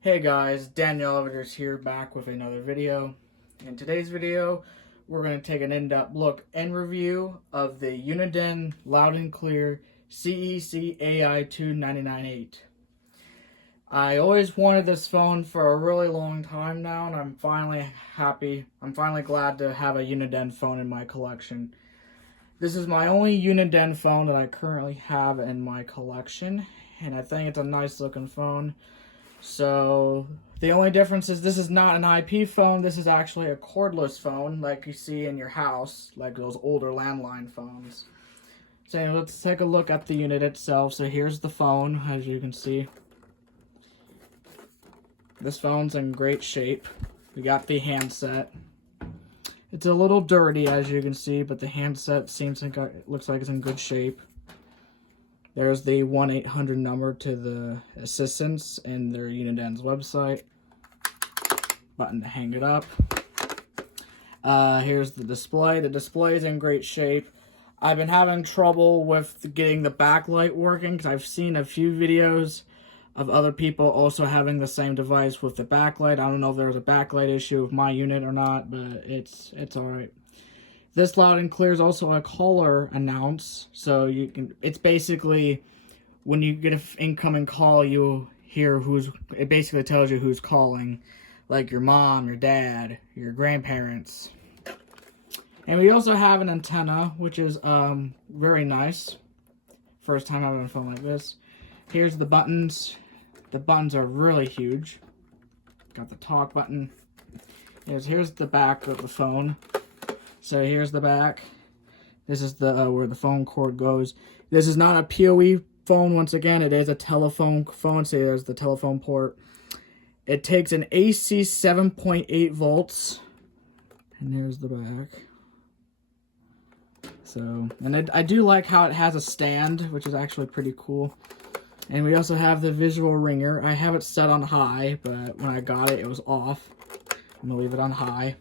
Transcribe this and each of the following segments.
Hey guys, Daniel Elevators here, back with another video. In today's video, we're going to take an in-depth look and review of the Uniden Loud and Clear CEZAI2998. I always wanted this phone for a really long time now, and I'm finally happy. I'm finally glad to have a Uniden phone in my collection. This is my only Uniden phone that I currently have in my collection, and I think it's a nice looking phone. So the only difference is this is not an IP phone. This is actually a cordless phone like you see in your house, like those older landline phones. So anyway, let's take a look at the unit itself. So here's the phone, as you can see. This phone's in great shape. We got the handset. It's a little dirty, as you can see, but the handset looks like it's in good shape. There's the 1-800 number to the assistants and their Uniden's website. Button to hang it up. Here's the display. The display is in great shape. I've been having trouble with getting the backlight working because I've seen a few videos of other people also having the same device with the backlight. I don't know if there's a backlight issue with my unit or not, but it's alright. This Loud and Clear is also a caller announce, so you can. It's basically when you get an incoming call, you'll hear who's. It basically tells you who's calling, like your mom, your dad, your grandparents. And we also have an antenna, which is very nice. First time I've had a phone like this. Here's the buttons. The buttons are really huge. Got the talk button. Here's the back of the phone. So here's the back. This is the where the phone cord goes. This is not a PoE phone. Once again, it is a telephone phone. So there's the telephone port. It takes an AC 7.8 volts. And there's the back. So, and I do like how it has a stand, which is actually pretty cool. And we also have the visual ringer. I have it set on high, but when I got it, it was off. I'm gonna leave it on high.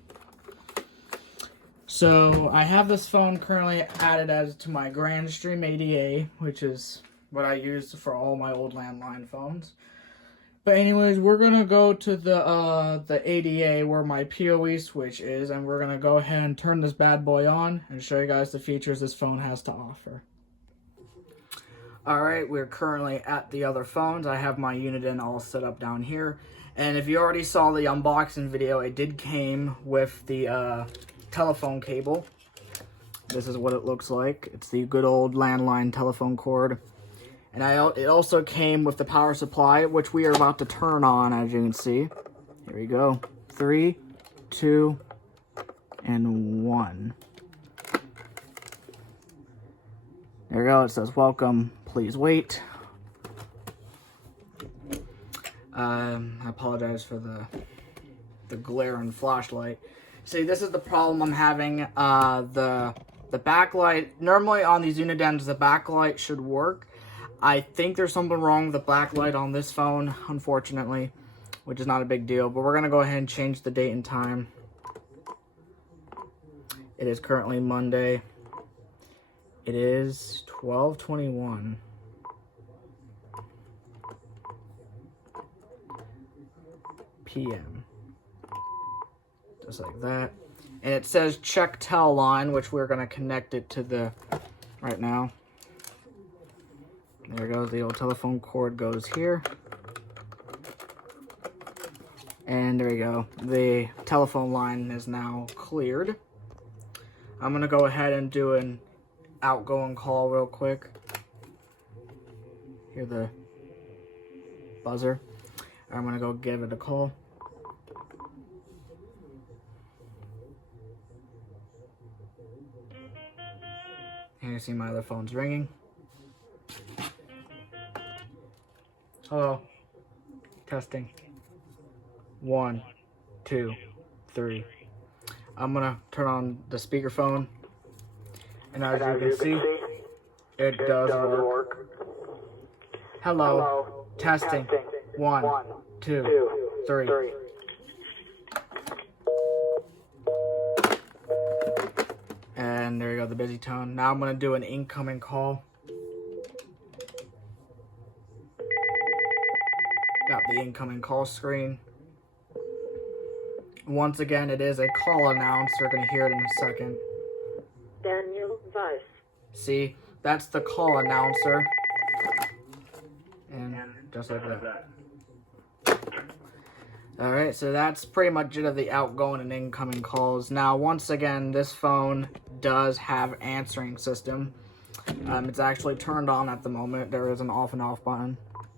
So I have this phone currently added as to my Grandstream ADA, which is what I use for all my old landline phones. But anyways, we're gonna go to the ADA where my PoE switch is, and we're gonna go ahead and turn this bad boy on and show you guys the features this phone has to offer. Alright, we're currently at the other phones. I have my Uniden all set up down here. And if you already saw the unboxing video, it did came with the telephone cable. This is what it looks like. It's the good old landline telephone cord. And it also came with the power supply, which we are about to turn on, as you can see. Here we go. 3, 2, and 1. There we go. It says, welcome, please wait. I apologize for the glare and flashlight. See, this is the problem I'm having. The backlight, normally on these Unidens, the backlight should work. I think there's something wrong with the backlight on this phone, unfortunately, which is not a big deal. But we're going to go ahead and change the date and time. It is currently Monday. It is 12:21. p.m. Just like that. And it says check tel line, which we're going to connect it to the right now. There goes the old telephone cord goes here. And there we go. The telephone line is now cleared. I'm going to go ahead and do an outgoing call real quick. Hear the buzzer. I'm going to go give it a call. And you see my other phone's ringing. Hello. Testing. 1, 2, 3. I'm gonna turn on the speakerphone. And as you can see, it does work. Hello. Testing. 1, 2, 3. And there you go, the busy tone. Now I'm gonna do an incoming call. got the incoming call screen. Once again, it is a call announce. You're going to hear it in a second. Daniel Weiss. See, that's the call announcer. And just like that. Alright, so that's pretty much it of the outgoing and incoming calls. Now, once again, this phone does have answering system. It's actually turned on at the moment. There is an off and off button.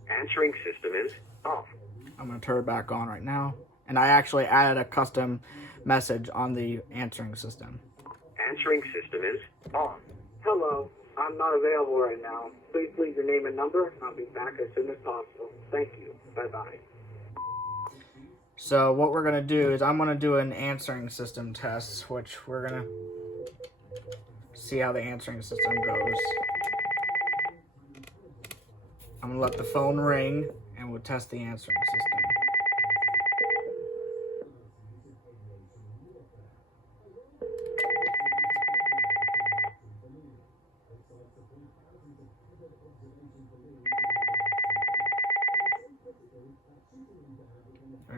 Answering system is off. I'm going to turn it back on right now. And I actually added a custom message on the answering system. Answering system is on. Hello, I'm not available right now. Please leave your name and number. I'll be back as soon as possible. Thank you. Bye-bye. So what we're going to do is I'm going to do an answering system test, which we're going to see how the answering system goes. I'm going to let the phone ring, and we'll test the answering system.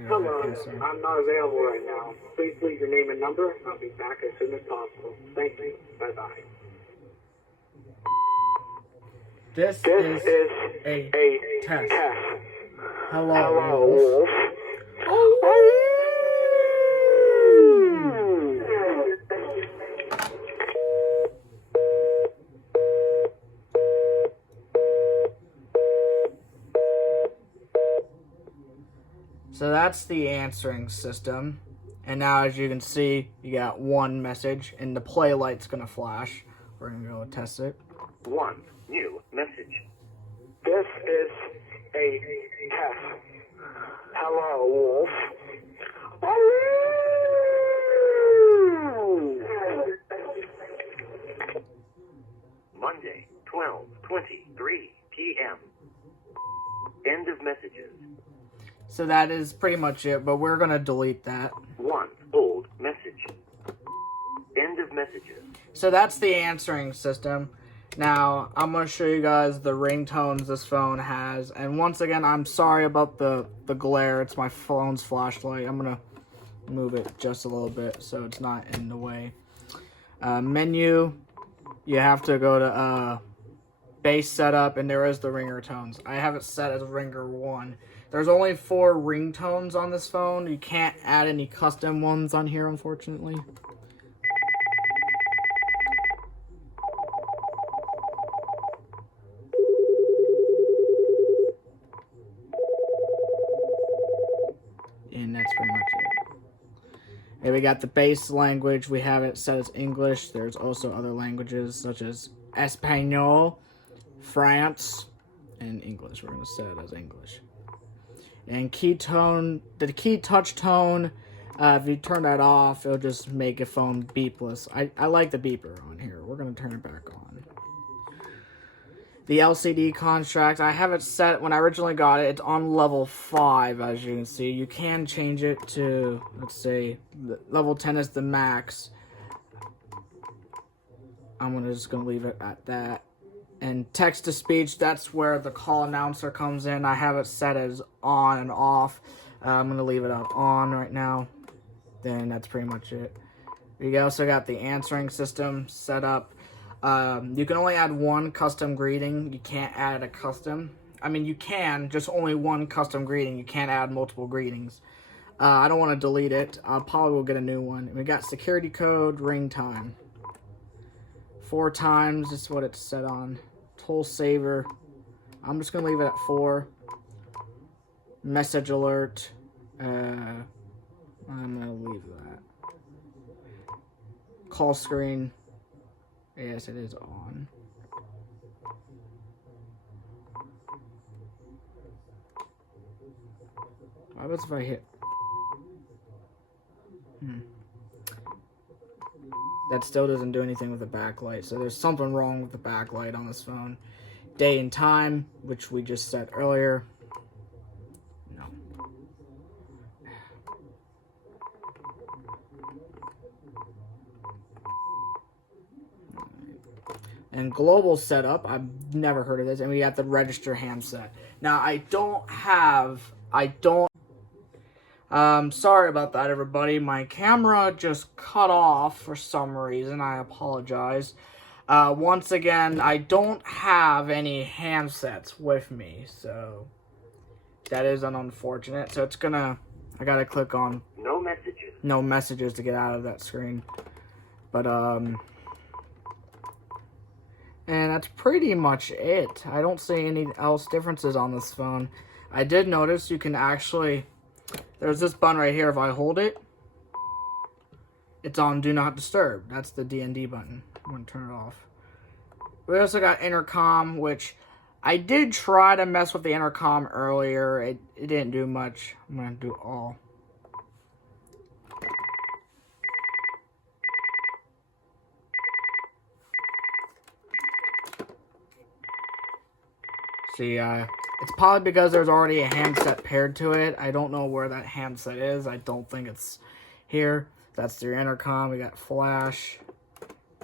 Hello, I'm not available right now. Please leave your name and number. I'll be back as soon as possible. Thank you. Bye-bye. This is a test. Hello, Wolf. So that's the answering system. And now, as you can see, you got one message, and the play light's going to flash. We're going to go test it. One new message. This is a test. Hello, Wolf. Monday, 12:23 p.m. End of messages. So that is pretty much it, but we're going to delete that. One old message. End of messages. So that's the answering system. Now, I'm going to show you guys the ringtones this phone has. And once again, I'm sorry about the glare. It's my phone's flashlight. I'm going to move it just a little bit so it's not in the way. Menu, you have to go to base setup, and there is the ringer tones. I have it set as ringer 1. There's only 4 ringtones on this phone. You can't add any custom ones on here, unfortunately. And that's pretty much it. And we got the base language. We have it set as English. There's also other languages such as Espanol, France, and English. We're going to set it as English. And key tone, the key touch tone, if you turn that off, it'll just make a phone beepless. I like the beeper on here. We're going to turn it back on. The LCD contract, I have it set, when I originally got it, it's on level 5, as you can see. You can change it to, let's say, level 10 is the max. I'm just going to leave it at that. And text-to-speech, that's where the call announcer comes in. I have it set as on and off. I'm going to leave it on right now. Then that's pretty much it. You also got the answering system set up. You can only add one custom greeting. You can't add a custom. I mean, you can, just only one custom greeting. You can't add multiple greetings. I don't want to delete it. I probably will get a new one. We got security code, ring time. 4 times is what it's set on. Toll saver. I'm just going to leave it at 4. Message alert. I'm going to leave that. Call screen. Yes, it is on. What happens if I hit? That still doesn't do anything with the backlight, so there's something wrong with the backlight on this phone. Day and time, which we just set earlier. No. And global setup, I've never heard of this, and we got the register handset. Now, I don't have I don't... sorry about that, everybody. My camera just cut off for some reason. I apologize. Once again, I don't have any handsets with me, so that is unfortunate. So it's gonna... I gotta click on No messages. no messages to get out of that screen. But, and that's pretty much it. I don't see any else differences on this phone. I did notice you can actually... There's this button right here. If I hold it, it's on Do Not Disturb. That's the D&D button. I'm going to turn it off. We also got intercom, which I did try to mess with the intercom earlier. It didn't do much. I'm going to do all. See, it's probably because there's already a handset paired to it. I don't know where that handset is. I don't think it's here. That's your intercom. We got flash.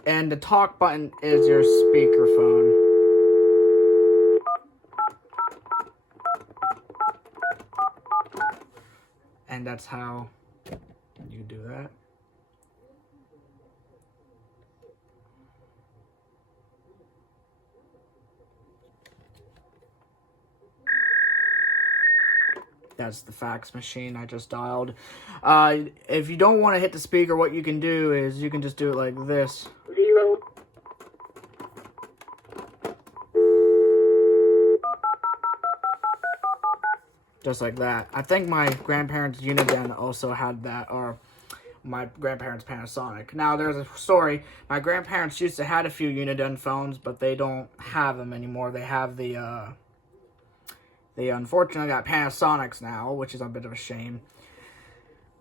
And the talk button is your speakerphone. And that's how you do that. That's the fax machine I just dialed. If you don't want to hit the speaker, what you can do is you can just do it like this. 0. Just like that. I think my grandparents' Uniden also had that, or my grandparents' Panasonic. Now, there's a story. My grandparents used to have a few Uniden phones, but they don't have them anymore. They have they unfortunately got Panasonics now, which is a bit of a shame.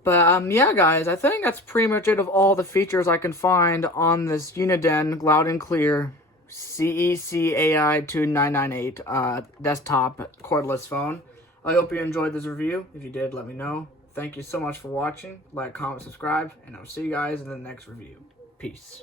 But, yeah, guys, I think that's pretty much it of all the features I can find on this Uniden Loud and Clear CEZAI2998 desktop cordless phone. I hope you enjoyed this review. If you did, let me know. Thank you so much for watching. Like, comment, subscribe, and I'll see you guys in the next review. Peace.